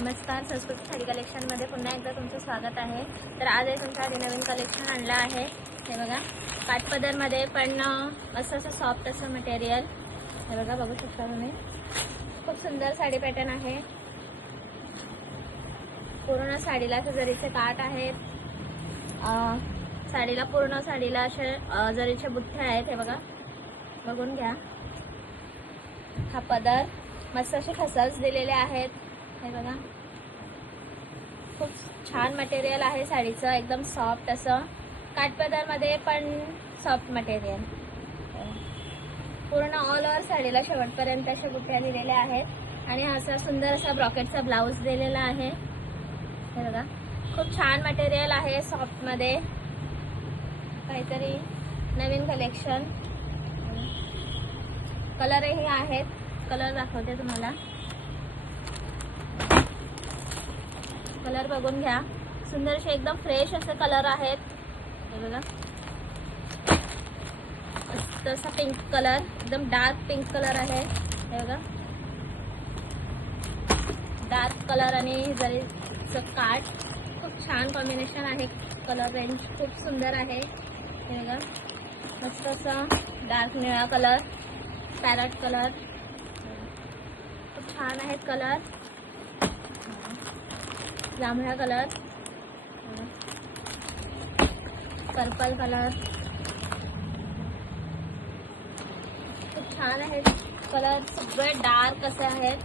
नमस्कार, संस्कृती साडी कलेक्शनमध्ये पुन्हा एकदा तुमचं स्वागत आहे। तर आज आहे तुमच्यासाठी नवीन कलेक्शन आणलं आहे। हे बघा, काठपदरमध्ये पण मस्त असं सॉफ्ट असं मटेरियल। हे बघा, बघू शकता तुम्ही, खूप सुंदर साडी पॅटर्न आहे। पूर्ण साडीला असे जरीचे काठ आहेत। पूर्ण साडीला असे जरीचे बुट्टे आहेत। हे बघा, बघून घ्या। हा पदर मस्त असे खसल्स दिलेले आहेत। हे बघा, खूप छान मटेरियल आहे साडीचं, एकदम सॉफ्ट असं काठपदरमध्ये पण सॉफ्ट मटेरियल। पूर्ण ऑल ओव्हर साडीला शेवटपर्यंत अशा बुट्ट्या दिलेल्या आहेत आणि हा असा सुंदर असा ब्रॉकेटचा ब्लाउज दिलेला आहे। हे बघा, खूप छान मटेरियल आहे, सॉफ्ट मध्ये काहीतरी नवीन कलेक्शन। कलरही आहेत, कलर दाखवते तुम्हाला। कलर बघून घ्या, सुंदर असे एकदम फ्रेश असे कलर आहेत। हे बघा, तसा पिंक कलर, एकदम डार्क पिंक कलर आहे। हे बघा, डार्क कलर आणि जरीचं काठ, खूप छान कॉम्बिनेशन आहे। कलर रेंज खूप सुंदर आहे। हे बघा, मस्त असा डार्क निळा कलर, पॅरट कलर, खूप छान आहेत कलर। जांभळा कलर, पर्पल कलर, खूप छान आहेत कलर। सगळे डार्क असे आहेत,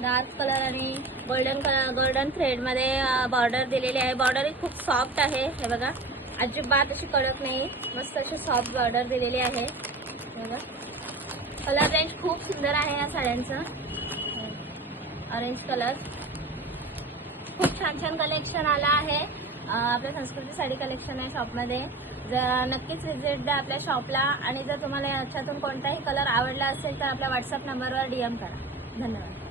डार्क कलर आणि गोल्डन कलर, गोल्डन थ्रेड मध्ये बॉर्डर दिलेली आहे। बॉर्डर खूप सॉफ्ट आहे। हे बघा, अजिबात अशी कडक नाही, मस्त अशी सॉफ्ट बॉर्डर दिलेली आहे। हे बघा, कलर रेंज खूप सुंदर आहे या साड्यांचं। ऑरेंज कलर, खूप छान छान कलेक्शन आला आहे आपल्या संस्कृती साडी कलेक्शन आहे शॉपमध्ये। जर नक्कीच विजिट द्या आपल्या शॉपला, आणि जर तुम्हाला याच्यातून कोणताही कलर आवडला असेल तर आपल्या व्हॉट्सअप नंबरवर DM करा। धन्यवाद।